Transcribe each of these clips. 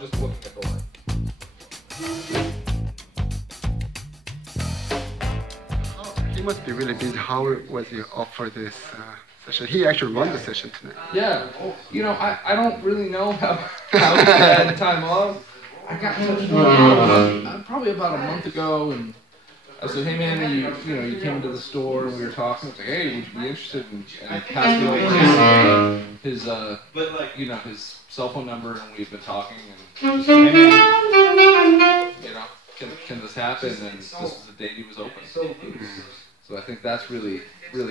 just looking at the light. He must be really busy. How was you offer this session? He actually run the session tonight. Yeah, you know, I don't really know how he had time off. I got in touch with him probably about a month ago, and I said, hey man, you came into the store and we were talking. I was like, hey, would you be interested in, and he passed me over his his cell phone number, and we've been talking, and just said, hey man, can this happen? And this was the date he was open. So I think that's really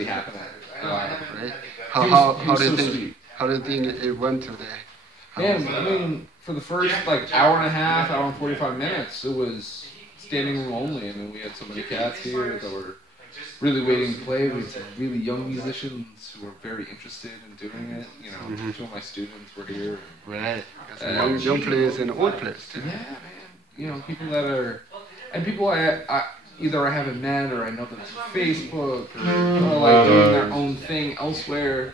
happening. Right. How do you think it went today? Man, I mean, for the first hour and a half, hour and 45 minutes, it was standing room only. I mean, we had so many cats here that were really waiting to play. We had some really young musicians who were very interested in doing it. You know, two of my students were here. Right. Young players and old players too. Yeah, man. You know, people that are, and people I either I haven't met or I know them through Facebook or doing their own thing elsewhere,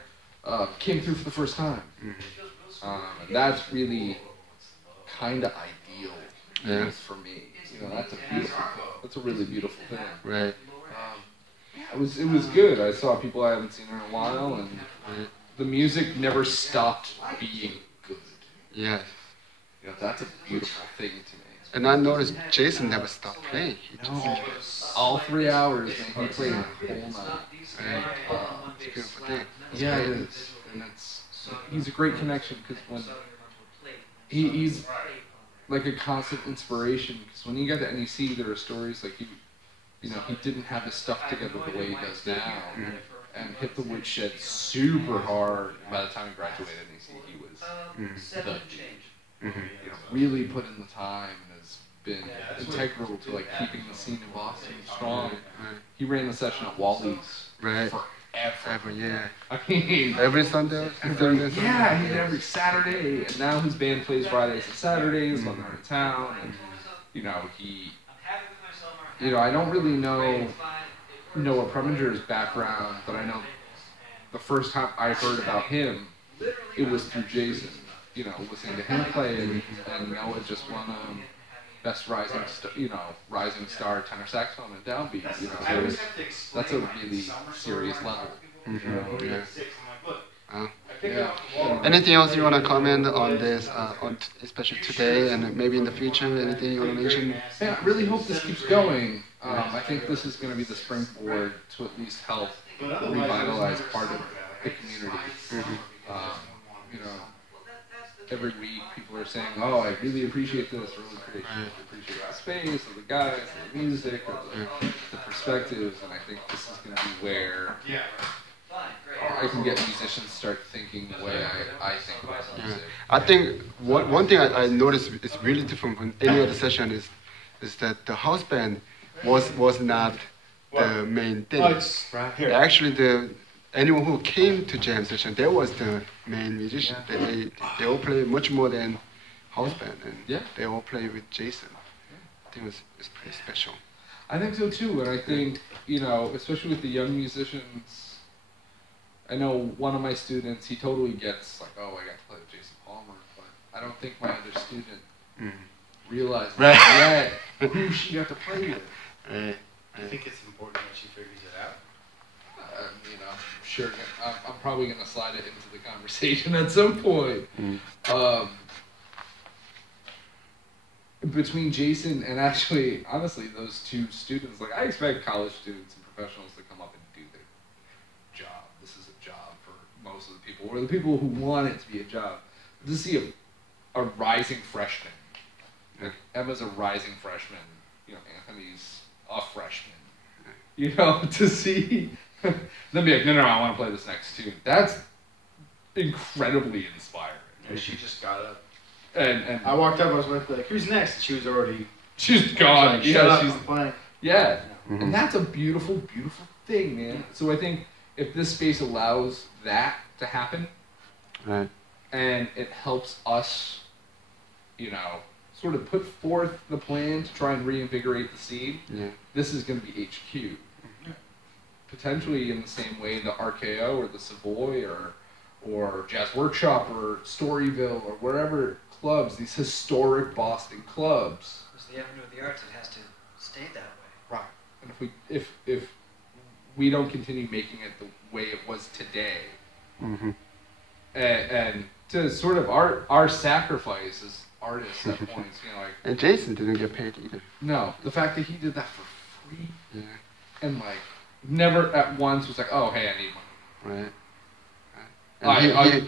came through for the first time. And that's really kind of ideal for me. You know, that's a really beautiful thing. Right. Yeah, it was good. I saw people I haven't seen in a while, and the music never stopped being good. Yeah. You know, that's a beautiful thing to me. And I noticed Jason never stopped playing. All 3 hours, man, he played the whole night. It's a beautiful thing. Yeah, it is. And he's a great connection because when he's like a constant inspiration. Because when he got to NEC, there were stories like he didn't have his stuff together the way he does now, and hit the woodshed super hard. And by the time he graduated NEC, he was the dude. Really put in the time and has been integral to keeping the scene in Boston strong. He ran the session at Wally's forever. Yeah. I mean, every Sunday. He did every Saturday, and now his band plays Fridays and Saturdays when they're in town. And I don't really know Noah Preminger's background, but I know the first time I heard about him, it was through Jason. You know, listening to him play, and Noah just won best rising star tenor saxophone and downbeat. You know, that's a really serious level. Anything else you want to comment on this, especially today and maybe in the future? Anything you want to mention? Yeah, I really hope this keeps going. I think this is going to be the springboard to at least help revitalize part of the community. You know, every week people are saying, "Oh, I really appreciate this. Really appreciate the space, or the guys, or the music, or the perspectives." And I think this is going to be where I can get musicians to start thinking the way I think about music. I think one thing I noticed is really different from any other session is that the house band was not the main thing. Actually, anyone who came to jam session, they was the main musician. They all play much more than house band, and they all play with Jason. I think it's pretty special. I think so too, and I think, especially with the young musicians, I know one of my students, he totally gets oh, I got to play with Jason Palmer, but I don't think my other student realizes yet who she got to play with. I think it's important that she figures it out. Sure, I'm probably going to slide it into the conversation at some point. Between Jason and actually, honestly, those two students, I expect college students and professionals to come up and do their job. This is a job for most of the people, or the people who want it to be a job. To see a rising freshman, Emma's a rising freshman, Anthony's a freshman, to see them be like, no, I want to play this next tune. That's incredibly inspiring. And she just got up. And I walked up, I was like, who's next? And she was already... She's gone. She's playing. Yeah. And that's a beautiful, beautiful thing, man. So I think if this space allows that to happen, and it helps us, sort of put forth the plan to try and reinvigorate the scene, this is going to be HQ. Potentially in the same way the RKO or the Savoy or Jazz Workshop or Storyville or wherever clubs, these historic Boston clubs. It's the Avenue of the Arts. It has to stay that way. Right. And if we don't continue making it the way it was today, and to sort of our sacrifice as artists at points, you know, like. And Jason didn't get paid either. No, the fact that he did that for free, and like never at once was like, oh hey, I need money. Right. I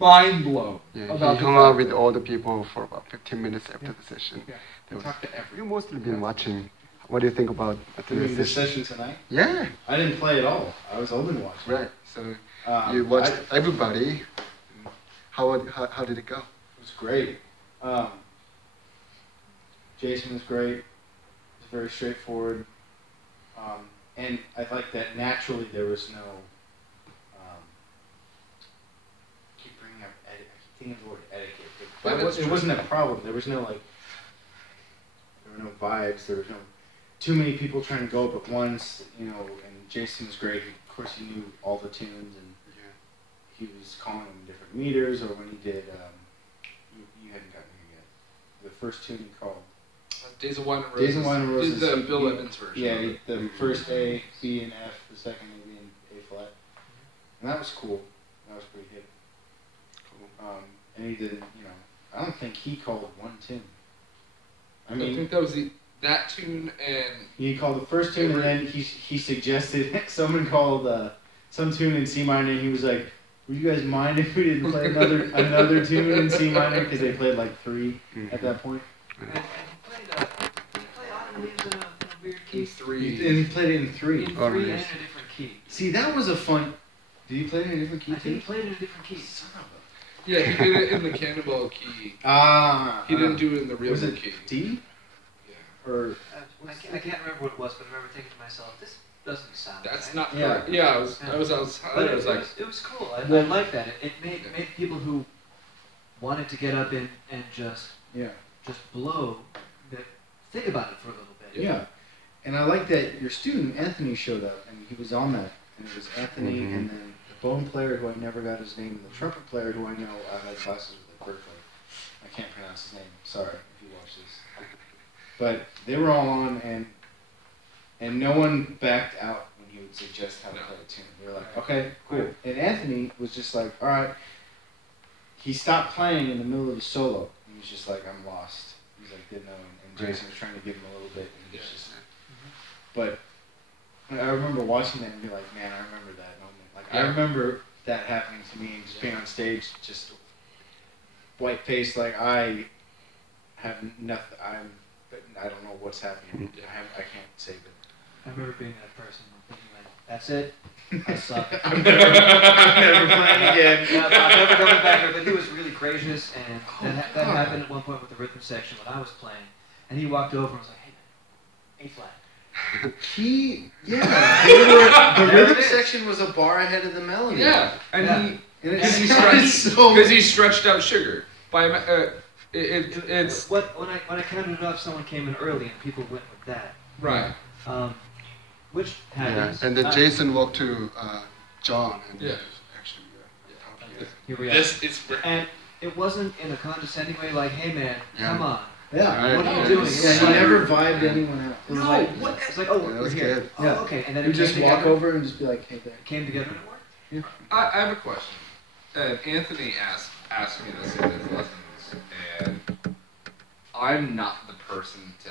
mind blown. Yeah, about he hung out with all the people for about 15 minutes after the session. Yeah, he talked to everyone. You've mostly been watching. What do you think about the session tonight? Yeah. I didn't play at all. I was open watching. Right. So you watched everybody. How did it go? It was great. Jason was great. It was very straightforward. And I like that naturally there was no. I keep bringing up I keep thinking of the word etiquette, but it wasn't a problem. There was no like. There were no vibes. There was no too many people trying to go up at once. You know, and Jason was great. Of course, he knew all the tunes, and he was calling them different meters. Or when he did, you hadn't gotten here yet. The first tune he called. Days of Wine and Roses. Days of Wine and Roses. Did the Bill Evans version. Yeah, the first A, B, and F. The second A, B, and A flat. And that was cool. That was pretty good. Cool. And he didn't, you know, I don't think he called one tune. I mean, think that was that tune and. He called the first tune, and then he suggested someone called some tune in C minor, and he was like, "Would you guys mind if we didn't play another tune in C minor?" Because they played like 3 at that point. And he played Autumn Leaves in a weird key. 3. And he played it in 3. In 3 and in a different key. See, that was a fun. Did he play it in a different key I think he played in a different key. Son of a. Yeah, he did it in the Cannonball key. He didn't do it in the real was it key. D? Yeah. Or I can't remember what it was, but I remember thinking to myself, this doesn't sound That's right. not Yeah. correct. Yeah, I was outside. But I was like, it was cool. I like that. It made people who wanted to get up and just blow, think about it for a little bit. Yeah. And I like that your student, Anthony, showed up, and he was on that. And it was Anthony, and then the bone player, who I never got his name, and the trumpet player, who I know I've had classes with at Berkeley. I can't pronounce his name. Sorry if you watch this. But they were all on, and no one backed out when he would suggest how to play a tune. They were like, okay, cool. And Anthony was just like, all right. He stopped playing in the middle of the solo. He was just like, I'm lost. He's like, didn't know. And Jason was trying to give him a little bit, and he was just. But I remember watching that and be like, man, I remember that moment. Like I remember that happening to me, and just being on stage, just white faced, like I have nothing. I don't know what's happening. I can't say it. I remember being that person and thinking like, that's it. I suck. I'm never playing again. Yeah, I'm never coming back here. But he was really gracious, and that happened at one point with the rhythm section when I was playing. And he walked over and was like, hey, A flat. The rhythm section was a bar ahead of the melody. yeah, and he he stretched out sugar by it's when I counted it up, someone came in early and people went with that. right. Which happens. And then Jason walked to John. And actually, Here we are. This is and it wasn't in a condescending way, like, "Hey man, come on." Yeah. What are you doing? Yeah, he never vibed anyone out. It was like, what? It's like, oh, we're here. good. Oh, Yeah. okay. And then You it just came walk together. over and just be like, hey there. It came together and it worked. I have a question. Anthony asked me this in his lessons, and I'm not the person to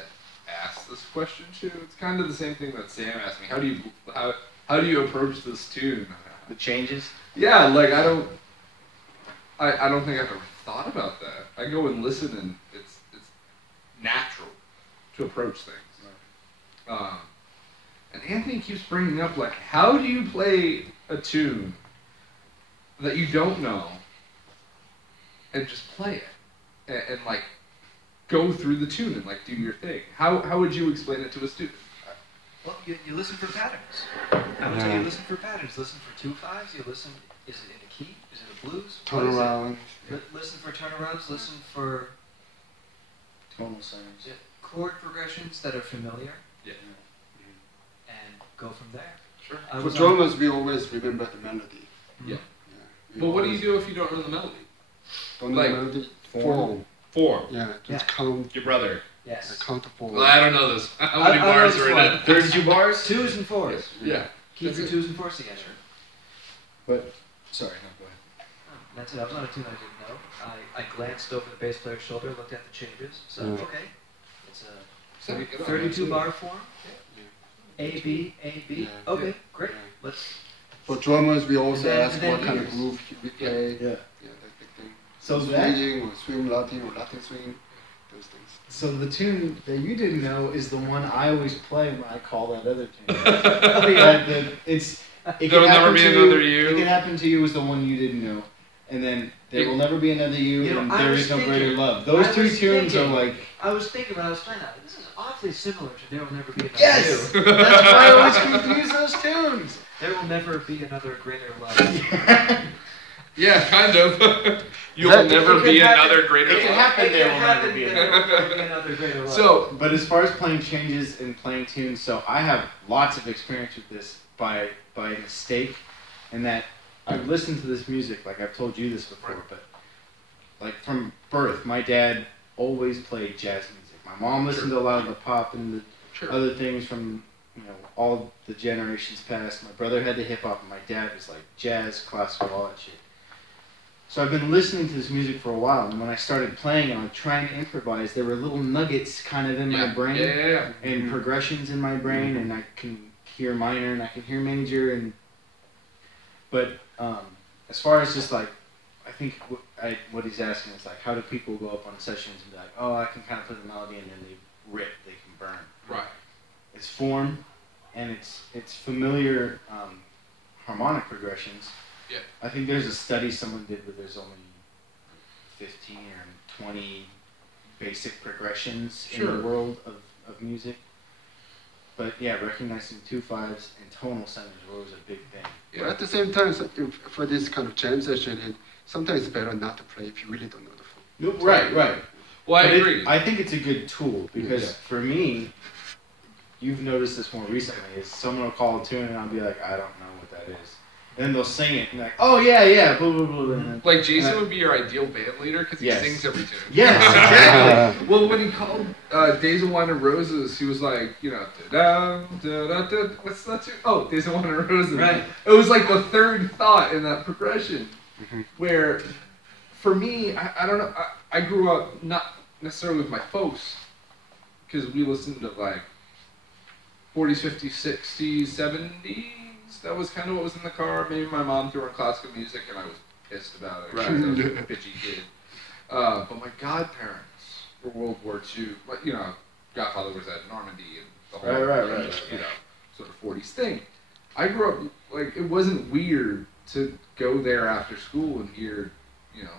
ask this question to. It's kind of the same thing that Sam asked me. How do you approach this tune? The changes? Yeah, like I don't think I've ever thought about that. I go and listen, and it's natural to approach things. And Anthony keeps bringing up, like, how do you play a tune that you don't know and just play it and like go through the tune and like do your thing? How would you explain it to a student? Well, you listen for patterns. I would say you listen for patterns. Listen for 2/5s. You listen. Is it in a key? Is it a blues? turnaround. Listen for turnarounds. Listen for Tonal signs. chord progressions that are familiar. Yeah. And go from there. Sure. I For was drummers, we always remember the melody. Yeah. But what do you do if you don't know the melody? Don't know the melody? Form. Yeah, just count. Your brother. Yes. Count to 4. Well, I don't know this. How many bars are in it? 32 bars? 2s and 4s. Yeah. Keep your 2s and 4s together. But, sorry, no, go ahead. Oh, that's it. I was on a tune I didn't know. I glanced over the bass player's shoulder, looked at the changes. So, okay. It's a 32 bar form. A, B, A, B. Okay, great. Let's. For drummers, we also ask then what kind of ears. groove we play. Yeah. Yeah, that big thing. So swinging or swing Latin or Latin swing, those things. So the tune that you didn't know is the one I always play when I call that other tune. There will never be another you. It can happen to you is the one you didn't know, and then there will never be another you, and there is no greater love. Those 3 tunes are like. I was thinking when I was playing that, this is awfully similar to There Will Never Be Another Yes, You. that's why I always confuse those tunes. There will never be another greater love. Yeah, kind of. You will never be another greater It can love. happen. There will happen. never be There will never be another greater love. So, But as far as playing changes and playing tunes, so I have lots of experience with this by mistake, and that I've listened to this music, like I've told you this before, but like from birth, my dad always played jazz music. My mom listened to a lot of the pop and the other things from all the generations past. My brother had the hip hop, and my dad was like jazz, classical, all that shit. So I've been listening to this music for a while, and when I started playing and I'm trying to improvise, there were little nuggets kind of in my brain, and progressions in my brain, and I can hear minor and I can hear major, but as far as just like, I think what he's asking is like, how do people go up on sessions and be like, oh, I can kind of put a melody and then they rip, they can burn. right. It's form, and it's familiar harmonic progressions. Yeah. I think there's a study someone did where there's only 15 or 20 basic progressions in the world of music. But yeah, recognizing 2/5s and tonal centers was always a big thing. Yeah. But at the same time, for this kind of jam session, sometimes it's better not to play if you really don't know the form. Right. Well, I But agree. I think it's a good tool because for me, you've noticed this more recently, is someone will call a tune and I'll be like, I don't know what that is. And then they'll sing it and like, oh yeah, blah, blah, blah. And then, Like Jason would be your ideal band leader because he sings every tune. Yes, exactly. Well, when he called Days of Wine and Roses, he was like, da da da da. What's that tune? Oh, Days of Wine and Roses. Right. It was like the third thought in that progression, where, for me, I don't know. I grew up not necessarily with my folks, because we listened to like 40s, 50s, 60s, 70s. That was kind of what was in the car. Maybe my mom threw on classical music and I was pissed about it. Right. I was a bitchy kid. But my godparents were World War II. But, Godfather was at Normandy and the whole Right. Sort of 40s thing. I grew up, like, it wasn't weird to go there after school and hear,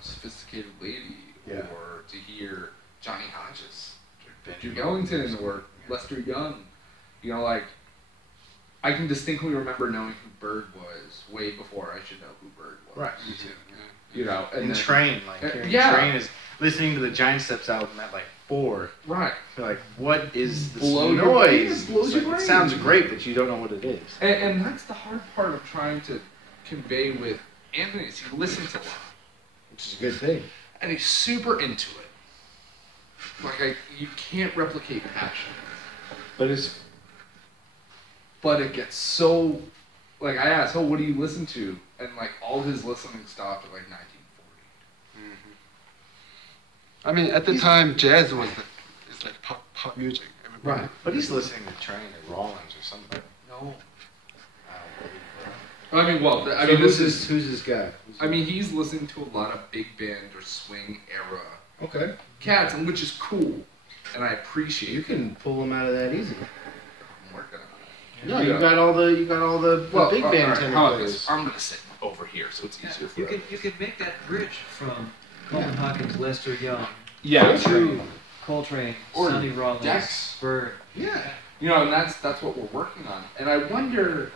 Sophisticated Lady or to hear Johnny Hodges, Duke Ellington, or Lester Young. I can distinctly remember knowing who Bird was way before I should know who Bird was. Right, me too. And then, Train, like hearing Train is listening to the Giant Steps album at like 4. Right. You're like, what is this Blows your noise? brain, blows your brain. It sounds great, but you don't know what it is. And that's the hard part of trying to convey with Anthony is he listens a lot. Which is a good thing. And he's super into it. Like, you can't replicate passion. But it gets so, like, I asked, what do you listen to? And, like, all his listening stopped at, like, 1940. I mean, at the time, jazz was it's like pop music. Right. But he's listening to Train or Rollins or something. No. Who's his guy? He's listening to a lot of big band or swing era cats, and which is cool, and I appreciate. You can pull him out of that easy. I'm working on it. No, you got all the big band players. I'm gonna sit over here, so it's easier for you can make that bridge from Coleman Hawkins, Lester Young, to Coltrane, or Sonny Rollins, Dex. Bird. Yeah. And that's what we're working on, and I wonder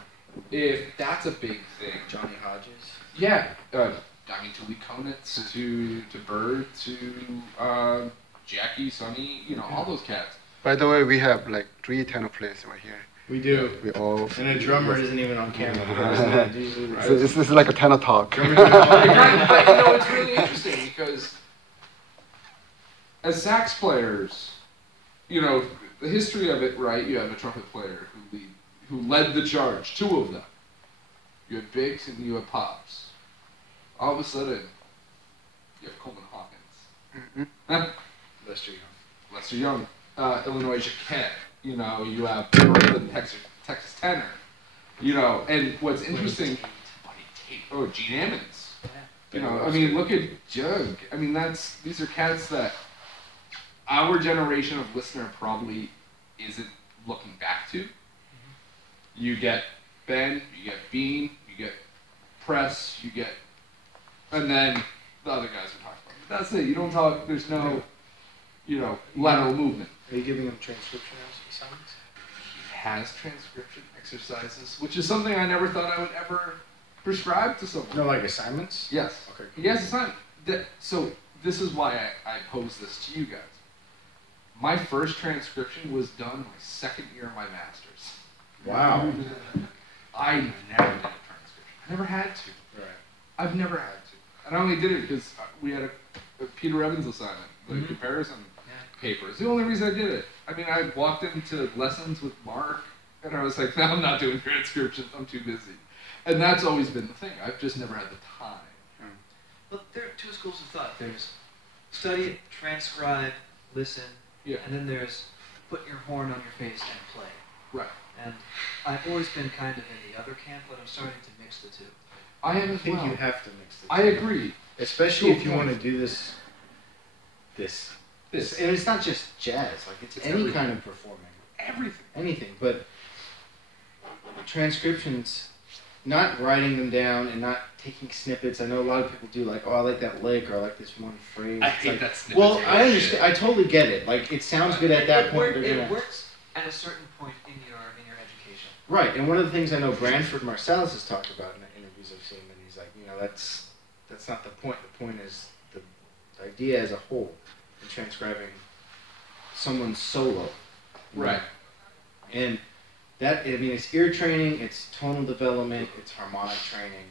if that's a big thing. Johnny Hodges. Yeah. To Lee Konitz, to Bird, to Jackie, Sonny, all those cats. By the way, we have like 3 tenor players right here. We do. We all. And a drummer isn't even on camera. So this is like a tenor talk. But it's really interesting because as sax players, the history of it, right? You have a trumpet player who led the charge, 2 of them. You have bigs and you have pops. All of a sudden, you have Coleman Hawkins. Lester Young. Illinois Jacquet. You have Brooklyn, Texas tenor. And what's interesting, Gene Ammons. Look at Jug. These are cats that our generation of listener probably isn't looking back to. You get Ben, you get Bean, you get Press, and then the other guys we talked about. That's it. You don't talk. There's no, lateral movement. Are you giving him transcription assignments? He has transcription exercises, which is something I never thought I would ever prescribe to someone. No, like assignments? Yes. Okay. He has assignments. So this is why I pose this to you guys. My first transcription was done my 2nd year of my master's. Wow. I never did a transcription. I never had to. Right. I've never had to. And I only did it because we had a Peter Evans assignment, the comparison paper. It's the only reason I did it. I walked into lessons with Mark, and I was like, no, I'm not doing transcriptions. I'm too busy. And that's always been the thing. I've just never had the time. Well, there are 2 schools of thought. There's study, transcribe, listen, and then there's put your horn on your face and play. Right. And I've always been kind of in the other camp, but I'm starting to mix the 2. I am I as think well. you have to mix the 2. I agree. Especially if you want to do this. And it's not just jazz. It's any everything. kind of performing. Everything. Anything. But transcriptions, not writing them down and not taking snippets. I know a lot of people do I like that lick or I like this one phrase. I hate that snippet. Well, I understand. I totally get it. It sounds good at that point. It works at a certain point in your education. Right, and one of the things I know Branford Marsalis has talked about in the interviews I've seen, and he's like, that's not the point. The point is the idea as a whole in transcribing someone's solo. Right. And that, it's ear training, it's tonal development, it's harmonic training,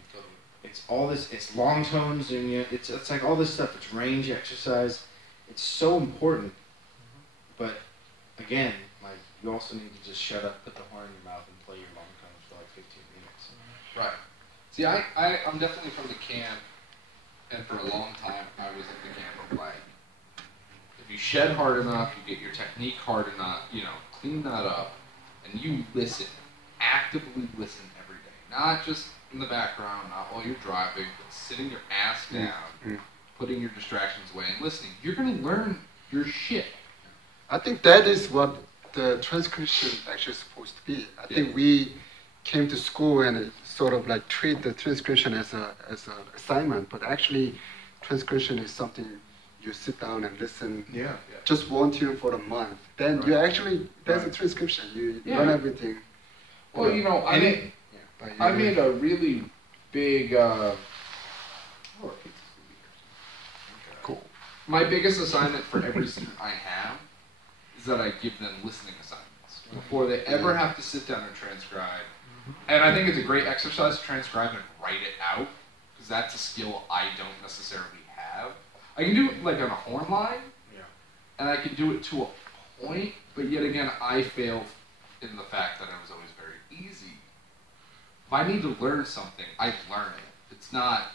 it's all this, it's long tones, and it's like all this stuff, it's range exercise. It's so important, but again, you also need to just shut up, put the horn in your mouth, and play your long tones for 15 minutes. Right. See, I'm definitely from the camp, and for a long time, I was in the camp of if you shed hard enough, you get your technique hard enough, clean that up, and you listen, actively listen every day. Not just in the background, not while you're driving, but sitting your ass down, putting your distractions away and listening. You're going to learn your shit. I think that is what the transcription actually is supposed to be. I think we came to school and sort of treat the transcription as an assignment, but actually transcription is something you sit down and listen. Yeah. Just one tune for a month. Then you actually, that's a transcription. You learn everything. Well, I made a really big. Cool. My biggest assignment for every student I have is that I give them listening assignments before they ever have to sit down and transcribe. And I think it's a great exercise to transcribe and write it out, because that's a skill I don't necessarily have. I can do it on a horn line, and I can do it to a point, but yet again, I fail in the fact that I was always very easy. If I need to learn something, I learn it. It's not,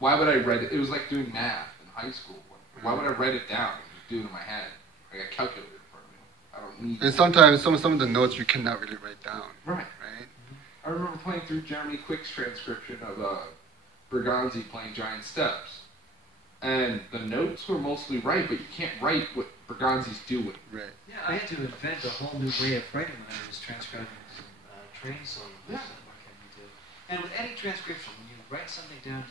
why would I write it? It was like doing math in high school. Why would I write it down and just do it in my head? I got a calculator in front of me. I don't need And sometimes some of the notes you cannot really write down. Right. I remember playing through Jeremy Quick's transcription of Bergonzi playing Giant Steps. And the notes were mostly right, but you can't write what Bergonzi's doing. Right. Yeah, I had to invent a whole new way of writing when I was transcribing train solos. Yeah. And with any transcription, when you write something down,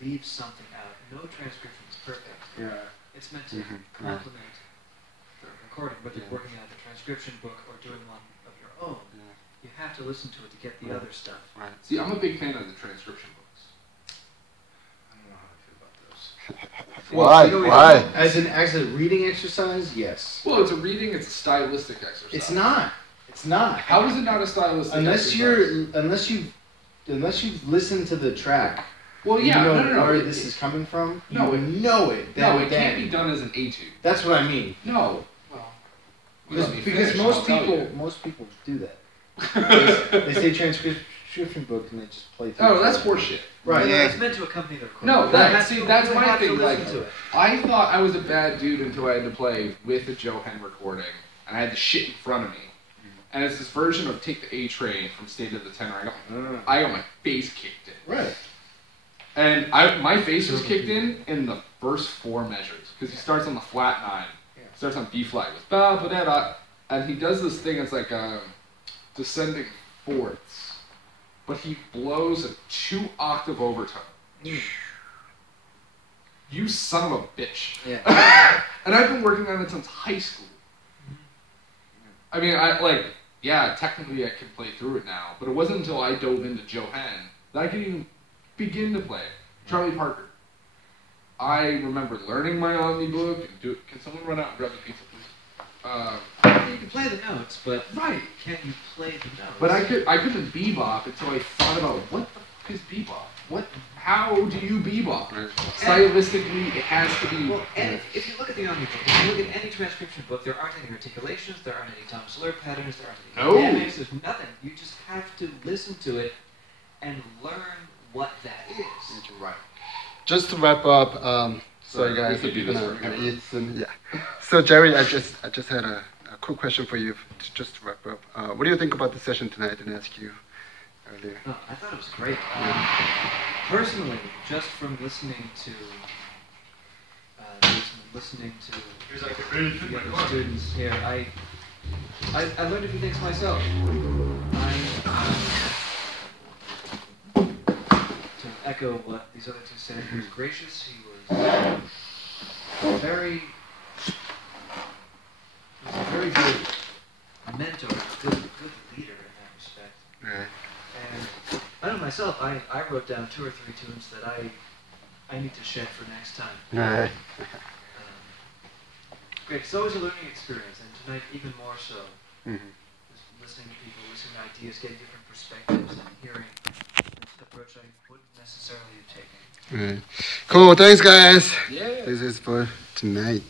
you leave something out. No transcription is perfect. Yeah. It's meant to complement the recording, whether you're working out the transcription book or doing one of your own. You have to listen to it to get the other stuff. Right. See, I'm a big fan of the transcription books. I don't know how I feel about those. Why? As a reading exercise, yes. Well, it's a reading, it's a stylistic exercise. It's not. It's not. How is it not a stylistic exercise? Unless you've listened to the track. Well, yeah, you know where this is coming from. You know it. No, it can't be done as an etude. That's what I mean. No. Because most people do that. They say transcription book and they just play through. Oh, that's horseshit. Right. Yeah. It's meant to accompany the recording. No, that's my thing. Like, I thought I was a bad dude until I had to play with a Joe Hen recording, and I had the shit in front of me. And it's this version of Take the A Train from State of the Tenor. I got my face kicked in. Right. And my face was kicked in the first 4 measures. Because he starts on the flat 9. Yeah. Starts on B flat. With ba ba da da. And he does this thing, it's like descending fourths. But he blows a 2-octave overtone. You son of a bitch. Yeah. And I've been working on it since high school. I mean, technically I can play through it now, but it wasn't until I dove into Joe Hen that I could even begin to play it. Charlie Parker. I remember learning my Omnibook and do it. Can someone run out and grab the pizza, please? You can play the notes, but can you play the notes? But I couldn't bebop until I thought about what the fuck is bebop? How do you bebop? Stylistically, it has to be. Well, and if you look at the Omnibook, if you look at any transcription book, there aren't any articulations, there aren't any Tom Sawyer patterns, there aren't any dynamics, there's nothing. You just have to listen to it and learn what that is. Right. Just to wrap up, sorry guys, So Jerry, I just had a quick question for you, just to wrap up. What do you think about the session tonight? I didn't ask you earlier. Oh, I thought it was great. Personally, just from listening to the students here, I learned a few things myself. To echo what these other two said, he was gracious. He was very good mentor, good leader in that respect. Right. And I know myself, I wrote down 2 or 3 tunes that I need to shed for next time. Right. Great. It's always a learning experience, and tonight even more so. Mm-hmm. Just listening to people, listening to ideas, getting different perspectives, and hearing an approach I wouldn't necessarily have taken. Right. Cool. Thanks, guys. Yeah. This is for tonight.